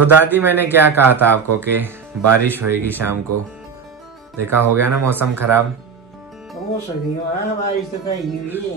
तो दादी मैंने क्या कहा था आपको कि बारिश होएगी शाम को, देखा हो गया ना मौसम खराब। बारिश तो कहीं नहीं हुई।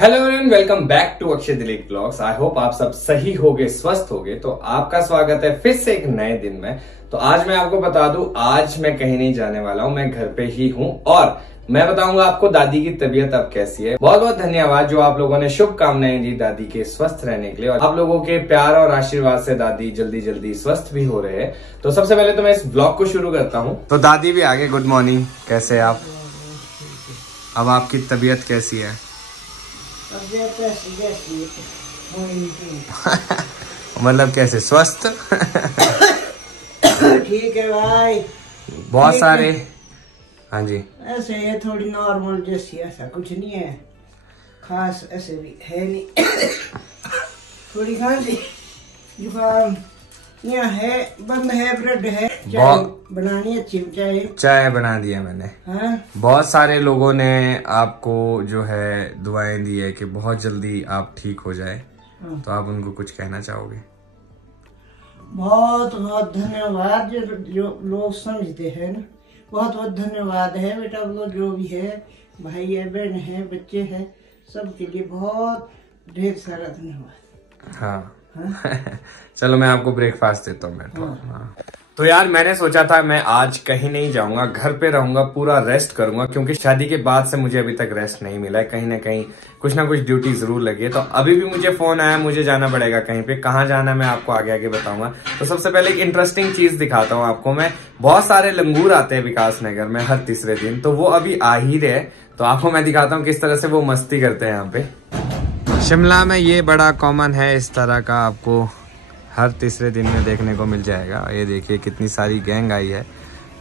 Hello everyone, welcome back to Akshay Dilip blogs. I hope आप सब सही होगे, स्वस्थ होगे। तो आपका स्वागत है फिर से एक नए दिन में। तो आज मैं आपको बता दूं, आज मैं कहीं नहीं जाने वाला हूं, मैं घर पे ही हूं और मैं बताऊंगा आपको दादी की तबीयत अब कैसी है। बहुत बहुत धन्यवाद जो आप लोगों ने शुभकामनाएं दी दादी के स्वस्थ रहने के लिए, और आप लोगों के प्यार और आशीर्वाद से दादी जल्दी जल्दी स्वस्थ भी हो रहे हैं। तो सबसे पहले तो मैं इस ब्लॉग को शुरू करता हूँ। तो दादी भी आगे, गुड मॉर्निंग, कैसे हैं आप? अब आपकी तबीयत कैसी है? मतलब कैसे, स्वस्थ? ठीक है भाई, बहुत सारे, हाँ जी, ऐसे है थोड़ी नॉर्मल जैसी, ऐसा कुछ नहीं है खास, ऐसे भी है नहीं। थोड़ी खांसी जुकाम यहाँ है, बंद है, ब्रेड है, चाय बनानी, अच्छी चाय बना दिया मैंने। हाँ? बहुत सारे लोगों ने आपको जो है दुआएं दी है कि बहुत जल्दी आप ठीक हो जाए। हाँ। तो आप उनको कुछ कहना चाहोगे? बहुत बहुत धन्यवाद जो लोग समझते हैं ना, बहुत बहुत धन्यवाद है बेटा। वो जो भी है, भाई है, बहन है, बच्चे हैं, सबके लिए बहुत ढेर सारा धन्यवाद। हाँ, हाँ? चलो मैं आपको ब्रेकफास्ट देता हूँ, बैठो। हाँ। तो यार मैंने सोचा था मैं आज कहीं नहीं जाऊंगा, घर पे रहूंगा, पूरा रेस्ट करूंगा, क्योंकि शादी के बाद से मुझे अभी तक रेस्ट नहीं मिला है। कहीं ना कहीं कुछ ना कुछ ड्यूटी जरूर लगी है। तो अभी भी मुझे फोन आया, मुझे जाना पड़ेगा कहीं पे। कहाँ जाना मैं आपको आगे आगे बताऊंगा। तो सबसे पहले एक इंटरेस्टिंग चीज दिखाता हूँ आपको मैं। बहुत सारे लंगूर आते हैं विकास नगर में हर तीसरे दिन, तो वो अभी आ ही रहे। तो आपको मैं दिखाता हूँ किस तरह से वो मस्ती करते हैं यहाँ पे। शिमला में ये बड़ा कॉमन है, इस तरह का आपको हर तीसरे दिन में देखने को मिल जाएगा। ये देखिए कितनी सारी गैंग आई है।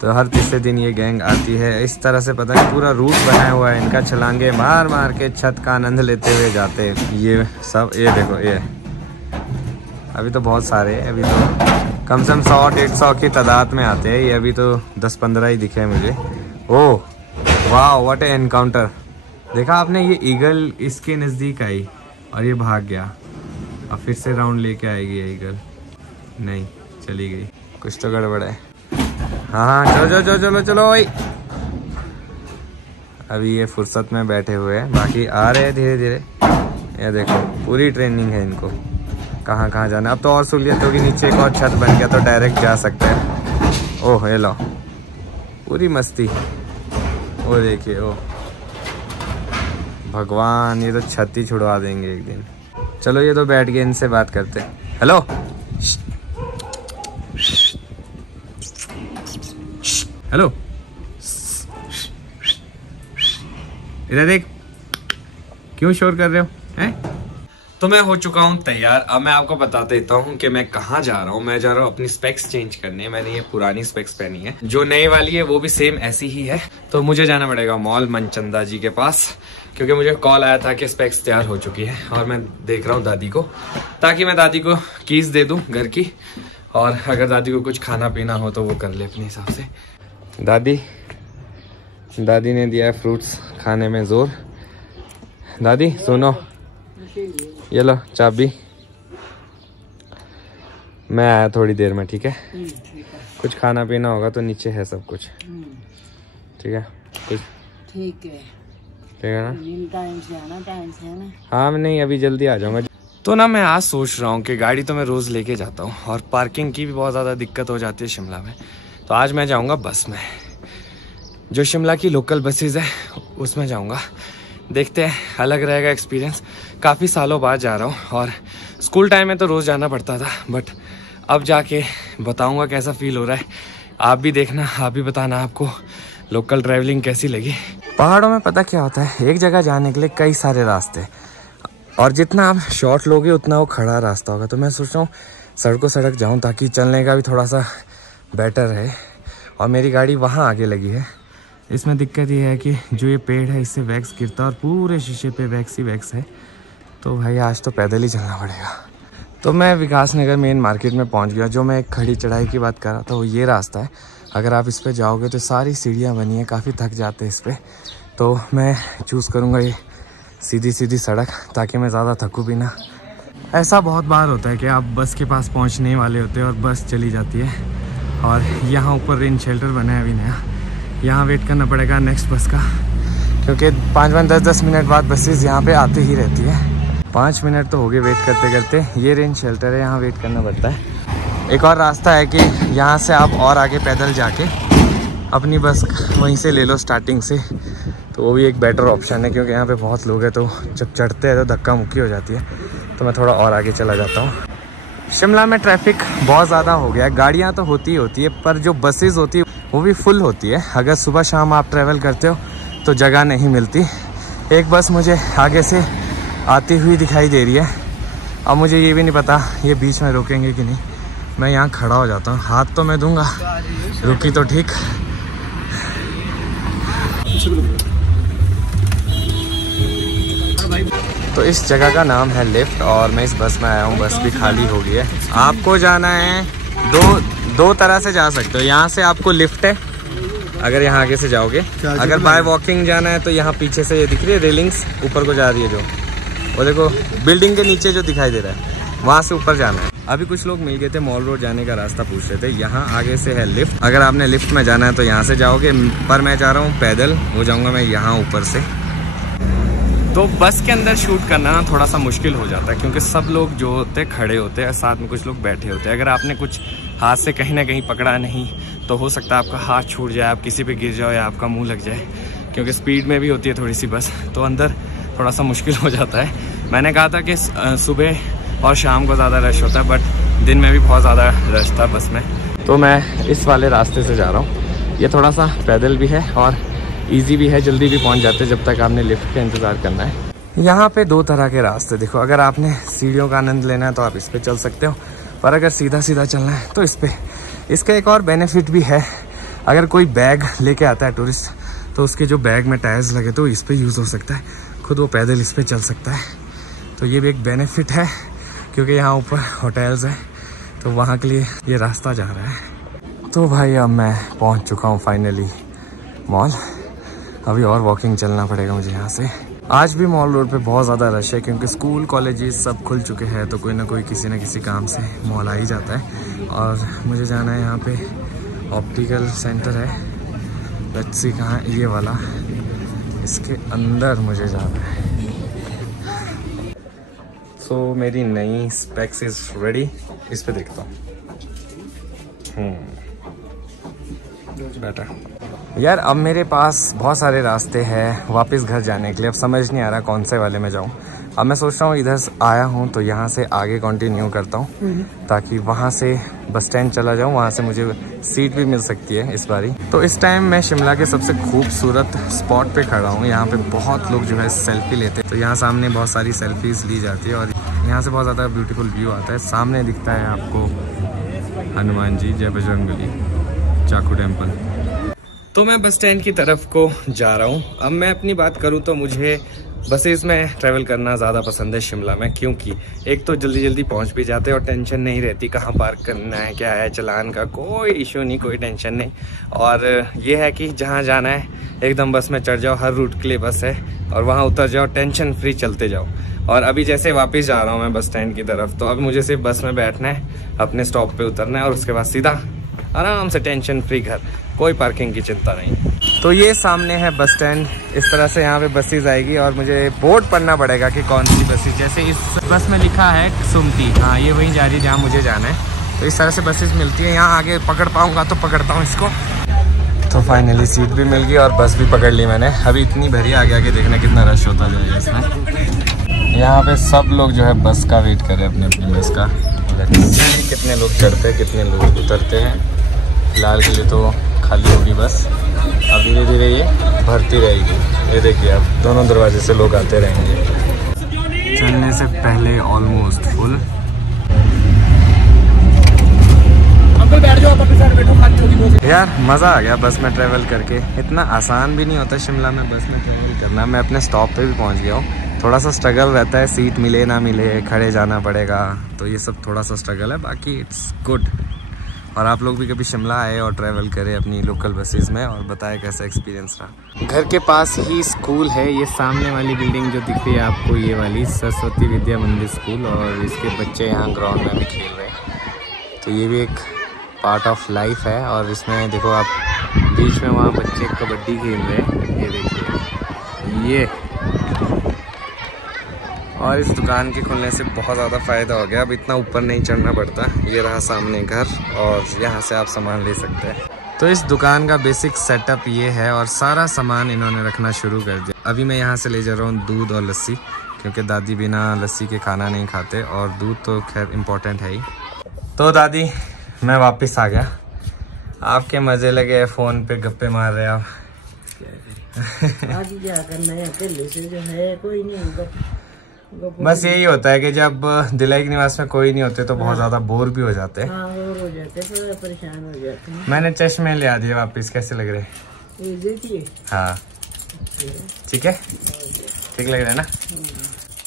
तो हर तीसरे दिन ये गैंग आती है इस तरह से, पता नहीं पूरा रूट बनाया हुआ है इनका, छलांगे मार मार के छत का आनंद लेते हुए जाते हैं ये सब। ये देखो, ये अभी तो बहुत सारे हैं, अभी तो कम से कम 100-150 की तादाद में आते हैं। ये अभी तो 10-15 ही दिखे मुझे। ओह वाह, व्हाट ए एनकाउंटर। देखा आपने, ये ईगल इसके नज़दीक आई और ये भाग गया। अब फिर से राउंड लेके आएगी ये ईगल। नहीं, चली गई, कुछ तो गड़बड़ है। हाँ, चलो चलो भाई। अभी ये फुर्सत में बैठे हुए हैं, बाकी आ रहे हैं धीरे धीरे। ये देखो पूरी ट्रेनिंग है इनको, कहाँ कहाँ जाना। अब तो और सहूलियत होगी, नीचे एक और छत बन गया तो डायरेक्ट जा सकते हैं। ओह ये लो, पूरी मस्ती। वो देखिए, ओ भगवान, ये तो छत ही छुड़वा देंगे एक दिन। चलो ये तो बैठ गए, इनसे बात करते हैं। हेलो, हेलो, इधर देख, क्यों शोर कर रहे हो हैं? तो मैं हो चुका हूँ तैयार। अब मैं आपको बता देता हूँ कि मैं कहाँ जा रहा हूँ। मैं जा रहा हूँ अपनी स्पेक्स चेंज करने। मैंने ये पुरानी स्पेक्स पहनी है, जो नई वाली है वो भी सेम ऐसी ही है। तो मुझे जाना पड़ेगा मॉल मनचंदा जी के पास, क्योंकि मुझे कॉल आया था कि स्पेक्स तैयार हो चुकी है। और मैं देख रहा हूँ दादी को, ताकि मैं दादी को कीज दे दूँ घर की, और अगर दादी को कुछ खाना पीना हो तो वो कर ले अपने हिसाब से। दादी ने दिया है फ्रूट्स खाने में जोर। दादी सुनो, ये लो चाबी, मैं आया थोड़ी देर में, ठीक है? कुछ खाना पीना होगा तो नीचे है सब कुछ, ठीक है? कुछ ठीक है, ठीक है ना? टाइम से आना, टाइम से आना। हाँ नहीं, अभी जल्दी आ जाऊंगा। तो ना मैं आज सोच रहा हूँ कि गाड़ी तो मैं रोज लेके जाता हूँ, और पार्किंग की भी बहुत ज़्यादा दिक्कत हो जाती है शिमला में। तो आज मैं जाऊँगा बस में, जो शिमला की लोकल बसेज है उसमें जाऊँगा। देखते हैं, अलग रहेगा एक्सपीरियंस। काफ़ी सालों बाद जा रहा हूँ, और स्कूल टाइम में तो रोज़ जाना पड़ता था, बट अब जाके बताऊँगा कैसा फील हो रहा है। आप भी देखना, आप भी बताना आपको लोकल ट्रैवलिंग कैसी लगी। पहाड़ों में पता क्या होता है, एक जगह जाने के लिए कई सारे रास्ते, और जितना आप शॉर्ट लोगे उतना वो खड़ा रास्ता होगा। तो मैं सोच रहा हूँ सड़कों सड़क जाऊँ, ताकि चलने का भी थोड़ा सा बेटर है। और मेरी गाड़ी वहाँ आगे लगी है। इसमें दिक्कत ये है कि जो ये पेड़ है इससे वैक्स गिरता है, और पूरे शीशे पे वैक्स ही वैक्स है। तो भाई आज तो पैदल ही चलना पड़ेगा। तो मैं विकास नगर मेन मार्केट में पहुंच गया। जो मैं एक खड़ी चढ़ाई की बात कर रहा था वो ये रास्ता है। अगर आप इस पे जाओगे तो सारी सीढ़ियाँ बनी हैं, काफ़ी थक जाते हैं इस पर। तो मैं चूज़ करूँगा ये सीधी सीधी सड़क, ताकि मैं ज़्यादा थकूँ भी ना। ऐसा बहुत बार होता है कि आप बस के पास पहुंचने वाले होते हैं और बस चली जाती है और यहाँ ऊपर रेन शेल्टर बना है अभी नया, यहाँ वेट करना पड़ेगा नेक्स्ट बस का, क्योंकि 5-10 मिनट बाद बसेस यहाँ पे आती ही रहती है। 5 मिनट तो हो गए वेट करते करते। ये रेन शेल्टर है, यहाँ वेट करना पड़ता है। एक और रास्ता है कि यहाँ से आप और आगे पैदल जाके अपनी बस वहीं से ले लो स्टार्टिंग से, तो वो भी एक बेटर ऑप्शन है, क्योंकि यहाँ पे बहुत लोग हैं तो जब चढ़ते हैं तो धक्का मुक्की हो जाती है। तो मैं थोड़ा और आगे चला जाता हूँ। शिमला में ट्रैफिक बहुत ज़्यादा हो गया है, गाड़ियाँ तो होती है, पर जो बसेस होती है वो भी फुल होती है। अगर सुबह शाम आप ट्रैवल करते हो तो जगह नहीं मिलती। एक बस मुझे आगे से आती हुई दिखाई दे रही है, अब मुझे ये भी नहीं पता ये बीच में रोकेंगे कि नहीं। मैं यहाँ खड़ा हो जाता हूँ, हाथ तो मैं दूंगा, रुकी तो ठीक। तो इस जगह का नाम है लिफ्ट और मैं इस बस में आया हूँ। बस भी खाली हो गई है। आपको जाना है दो तरह से जा सकते हो। यहाँ से आपको लिफ्ट है अगर यहाँ आगे से जाओगे, अगर बाय वॉकिंग जाना है तो यहाँ पीछे से ये दिख रही है रेलिंग्स ऊपर को जा रही है, जो वो देखो बिल्डिंग के नीचे जो दिखाई दे रहा है वहाँ से ऊपर जाना है। अभी कुछ लोग मिल गए थे, मॉल रोड जाने का रास्ता पूछ रहे थे। यहाँ आगे से है लिफ्ट, अगर आपने लिफ्ट में जाना है तो यहाँ से जाओगे, पर मैं जा रहा हूँ पैदल, वो जाऊँगा मैं यहाँ ऊपर से। तो बस के अंदर शूट करना ना थोड़ा सा मुश्किल हो जाता है, क्योंकि सब लोग जो होते हैं खड़े होते हैं, साथ में कुछ लोग बैठे होते हैं। अगर आपने कुछ हाथ से कहीं ना कहीं पकड़ा नहीं तो हो सकता है आपका हाथ छूट जाए, आप किसी पे गिर जाओ या आपका मुंह लग जाए, क्योंकि स्पीड में भी होती है थोड़ी सी बस, तो अंदर थोड़ा सा मुश्किल हो जाता है। मैंने कहा था कि सुबह और शाम को ज़्यादा रश होता है, बट दिन में भी बहुत ज़्यादा रश था बस में। तो मैं इस वाले रास्ते से जा रहा हूँ। ये थोड़ा सा पैदल भी है और ईजी भी है, जल्दी भी पहुँच जाते जब तक आपने लिफ्ट का इंतज़ार करना है। यहाँ पे 2 तरह के रास्ते देखो, अगर आपने सीढ़ियों का आनंद लेना है तो आप इस पे चल सकते हो, पर अगर सीधा सीधा चलना है तो इस पे। इसका एक और बेनिफिट भी है, अगर कोई बैग लेके आता है टूरिस्ट तो उसके जो बैग में टायर्स लगे तो इस पे यूज़ हो सकता है, खुद वो पैदल इस पे चल सकता है। तो ये भी एक बेनिफिट है, क्योंकि यहाँ ऊपर होटल्स हैं तो वहाँ के लिए ये रास्ता जा रहा है। तो भाई अब मैं पहुँच चुका हूँ फाइनली मॉल। अभी और वॉकिंग चलना पड़ेगा मुझे यहाँ से। आज भी मॉल रोड पे बहुत ज़्यादा रश है, क्योंकि स्कूल कॉलेजेस सब खुल चुके हैं, तो कोई ना कोई किसी न किसी काम से मॉल आ ही जाता है। और मुझे जाना है यहाँ पे ऑप्टिकल सेंटर है, लेट्स सी कहाँ, ये वाला, इसके अंदर मुझे जाना है। सो मेरी नई स्पेक्स इज रेडी, इस पे देखता हूँ। बेटा यार, अब मेरे पास बहुत सारे रास्ते हैं वापस घर जाने के लिए। अब समझ नहीं आ रहा कौन से वाले में जाऊं। अब मैं सोच रहा हूँ इधर आया हूँ तो यहाँ से आगे कंटिन्यू करता हूँ, ताकि वहाँ से बस स्टैंड चला जाऊँ, वहाँ से मुझे सीट भी मिल सकती है इस बारी। तो इस टाइम मैं शिमला के सबसे खूबसूरत स्पॉट पे खड़ा हूँ। यहाँ पे बहुत लोग जो है सेल्फी लेते हैं, तो यहाँ सामने बहुत सारी सेल्फीज ली जाती है और यहाँ से बहुत ज़्यादा ब्यूटीफुल व्यू आता है। सामने दिखता है आपको हनुमान जी, जय बजरंगबली, चाकू टेम्पल। तो मैं बस स्टैंड की तरफ को जा रहा हूँ। अब मैं अपनी बात करूँ तो मुझे बसेस में ट्रैवल करना ज़्यादा पसंद है शिमला में, क्योंकि एक तो जल्दी जल्दी पहुँच भी जाते हैं और टेंशन नहीं रहती कहाँ पार्क करना है, क्या है, चलान का कोई इशू नहीं, कोई टेंशन नहीं। और ये है कि जहाँ जाना है एकदम बस में चढ़ जाओ, हर रूट के लिए बस है, और वहाँ उतर जाओ, टेंशन फ्री चलते जाओ। और अभी जैसे वापस जा रहा हूँ मैं बस स्टैंड की तरफ, तो अब मुझे सिर्फ बस में बैठना है, अपने स्टॉप पे उतरना है और उसके बाद सीधा आराम से टेंशन फ्री घर, कोई पार्किंग की चिंता नहीं। तो ये सामने है बस स्टैंड। इस तरह से यहाँ पे बसेस आएगी और मुझे बोर्ड पढ़ना पड़ेगा कि कौन सी बसेस, जैसे इस बस में लिखा है सुमती, हाँ ये वहीं जा रही है जहाँ मुझे जाना है। तो इस तरह से बसेस मिलती है। यहाँ आगे पकड़ पाऊँगा तो पकड़ता हूँ इसको। तो फाइनली सीट भी मिल गई और बस भी पकड़ ली मैंने। अभी इतनी भरी आगे आगे देखना कितना रश होता जाएगा इसमें। यहाँ पे सब लोग जो है बस का वेट कर रहे हैं, अपनी अपनी बस का। कितने लोग चढ़ते हैं, कितने लोग उतरते हैं। फिलहाल के लिए तो खाली होगी बस, अब धीरे धीरे ये भरती रहेगी। ये देखिए अब दोनों दरवाजे से लोग आते रहेंगे। चलने से पहले ऑलमोस्ट फुल। अंकल बैठ जाओ, अपने साथ बैठो, खाली होगी। यार मज़ा आ गया बस में ट्रैवल करके। इतना आसान भी नहीं होता शिमला में बस में ट्रैवल करना। मैं अपने स्टॉप पे भी पहुंच गया हूँ। थोड़ा सा स्ट्रगल रहता है, सीट मिले ना मिले, खड़े जाना पड़ेगा, तो ये सब थोड़ा सा स्ट्रगल है, बाकी इट्स गुड। और आप लोग भी कभी शिमला आए और ट्रैवल करें अपनी लोकल बसेस में और बताएं कैसा एक्सपीरियंस रहा। घर के पास ही स्कूल है, ये सामने वाली बिल्डिंग जो दिख रही है आपको, ये वाली सरस्वती विद्या मंदिर स्कूल, और इसके बच्चे यहाँ ग्राउंड में भी खेल रहे हैं। तो ये भी एक पार्ट ऑफ लाइफ है। और इसमें देखो आप बीच में वहाँ बच्चे कबड्डी खेल रहे हैं, ये देखिए ये। और इस दुकान के खुलने से बहुत ज़्यादा फ़ायदा हो गया, अब इतना ऊपर नहीं चढ़ना पड़ता। ये रहा सामने घर और यहाँ से आप सामान ले सकते हैं। तो इस दुकान का बेसिक सेटअप ये है और सारा सामान इन्होंने रखना शुरू कर दिया। अभी मैं यहाँ से ले जा रहा हूँ दूध और लस्सी, क्योंकि दादी बिना लस्सी के खाना नहीं खाते और दूध तो खैर इम्पोर्टेंट है ही। तो दादी मैं वापस आ गया, आपके मज़े लगे फ़ोन पे गप्पे मार रहे आप। आगे क्या करना है, अकेले से जो है कोई नहीं। बस यही होता है कि जब दिलाई के निवास में कोई नहीं होते तो बहुत ज्यादा बोर भी हो जाते हैं। हाँ, बोर हो जाते हैं, थोड़ा परेशान हो जाते हैं। मैंने चश्मे ले आ दिए वापस, कैसे लग रहे? ये देखिए। हाँ ठीक है, ठीक लग रहा है ना?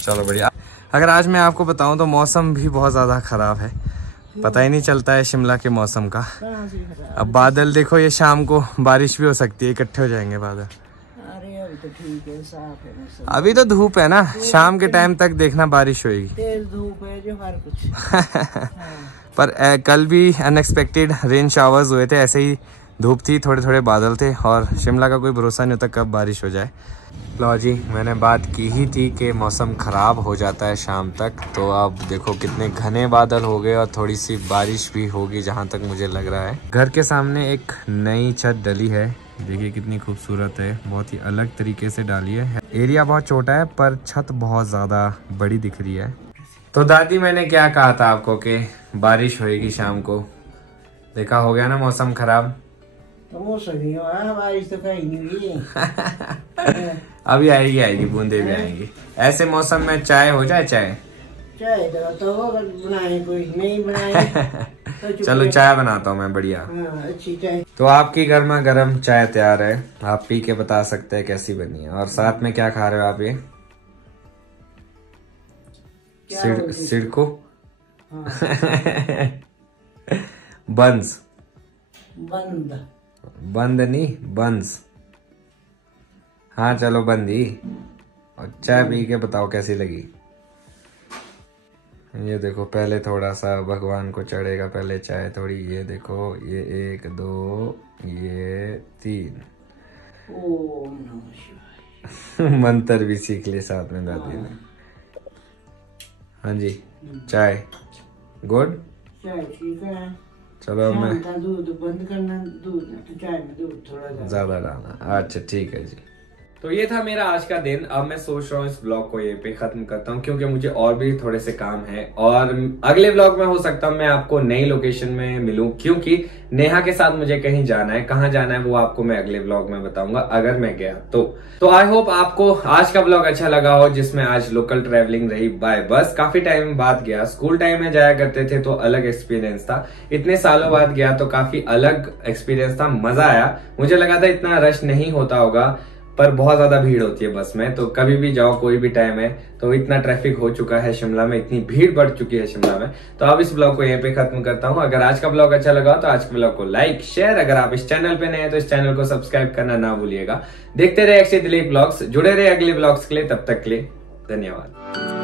चलो बढ़िया। अगर आज मैं आपको बताऊं तो मौसम भी बहुत ज्यादा खराब है, पता ही नहीं चलता है शिमला के मौसम का। अब बादल देखो, ये शाम को बारिश भी हो सकती है, इकट्ठे हो जाएंगे बादल। तो ठीक है, साफ है मौसम। अभी तो धूप है ना, शाम के टाइम तक देखना बारिश होगी। तेज धूप है जो हर कुछ। पर कल भी अनएक्सपेक्टेड रेन शावर्स हुए थे, ऐसे ही धूप थी, थोड़े थोड़े बादल थे और शिमला का कोई भरोसा नहीं होता कब बारिश हो जाए। लो जी, मैंने बात की ही थी कि मौसम खराब हो जाता है शाम तक, तो अब देखो कितने घने बादल हो गए और थोड़ी सी बारिश भी होगी जहाँ तक मुझे लग रहा है। घर के सामने एक नई छत डली है, देखिए कितनी खूबसूरत है, बहुत ही अलग तरीके से डाली है। एरिया बहुत छोटा है पर छत बहुत ज़्यादा बड़ी दिख रही है। तो दादी मैंने क्या कहा था आपको कि बारिश होएगी शाम को, देखा हो गया ना मौसम खराब। तो मौसम नहीं हुआ, बारिश तो कहीं नहीं हुई। अभी आएगी बूंदे भी आएंगी। ऐसे मौसम में चाय हो जाए, चाय तो बनाए, कोई नहीं बनाए तो चलो चाय बनाता हूँ मैं, बढ़िया। अच्छी चाय। तो आपकी गर्मा गर्म चाय तैयार है, आप पी के बता सकते हैं कैसी बनी है। और साथ में क्या खा रहे हो आप? ये सिडको बंस, बंद नहीं बंस। हाँ चलो बंद ही। और चाय पी के बताओ कैसी लगी। ये देखो पहले थोड़ा सा भगवान को चढ़ेगा, पहले चाय थोड़ी। ये देखो, ये 1 2 ये 3। ओम नमः शिवाय। मंत्र भी सीख ले साथ में दादी ने। हाँ जी, चाय गुड, चाय ठीक है। चलो मैं दूध बंद करना, दूध तो चाय में दूध थोड़ा ज्यादा डालना। अच्छा ठीक है जी। तो ये था मेरा आज का दिन। अब मैं सोच रहा हूँ इस ब्लॉग को ये पे खत्म करता हूँ, क्योंकि मुझे और भी थोड़े से काम है। और अगले ब्लॉग में हो सकता है मैं आपको नई लोकेशन में मिलूं, क्योंकि नेहा के साथ मुझे कहीं जाना है। कहाँ जाना है वो आपको मैं अगले ब्लॉग में बताऊंगा अगर मैं गया तो आई होप आपको आज का ब्लॉग अच्छा लगा हो, जिसमें आज लोकल ट्रेवलिंग रही बाय बस। काफी टाइम बाद गया, स्कूल टाइम में जाया करते थे तो अलग एक्सपीरियंस था, इतने सालों बाद गया तो काफी अलग एक्सपीरियंस था, मजा आया। मुझे लगा था इतना रश नहीं होता होगा, पर बहुत ज्यादा भीड़ होती है बस में। तो कभी भी जाओ, कोई भी टाइम है, तो इतना ट्रैफिक हो चुका है शिमला में, इतनी भीड़ बढ़ चुकी है शिमला में। तो अब इस ब्लॉग को यहीं पे खत्म करता हूं। अगर आज का ब्लॉग अच्छा लगा तो आज के ब्लॉग को लाइक शेयर, अगर आप इस चैनल पे नए हैं तो इस चैनल को सब्सक्राइब करना ना भूलिएगा। देखते रहे अक्षय दिलीप ब्लॉग्स, जुड़े रहे अगले ब्लॉग्स के लिए। तब तक के लिए धन्यवाद।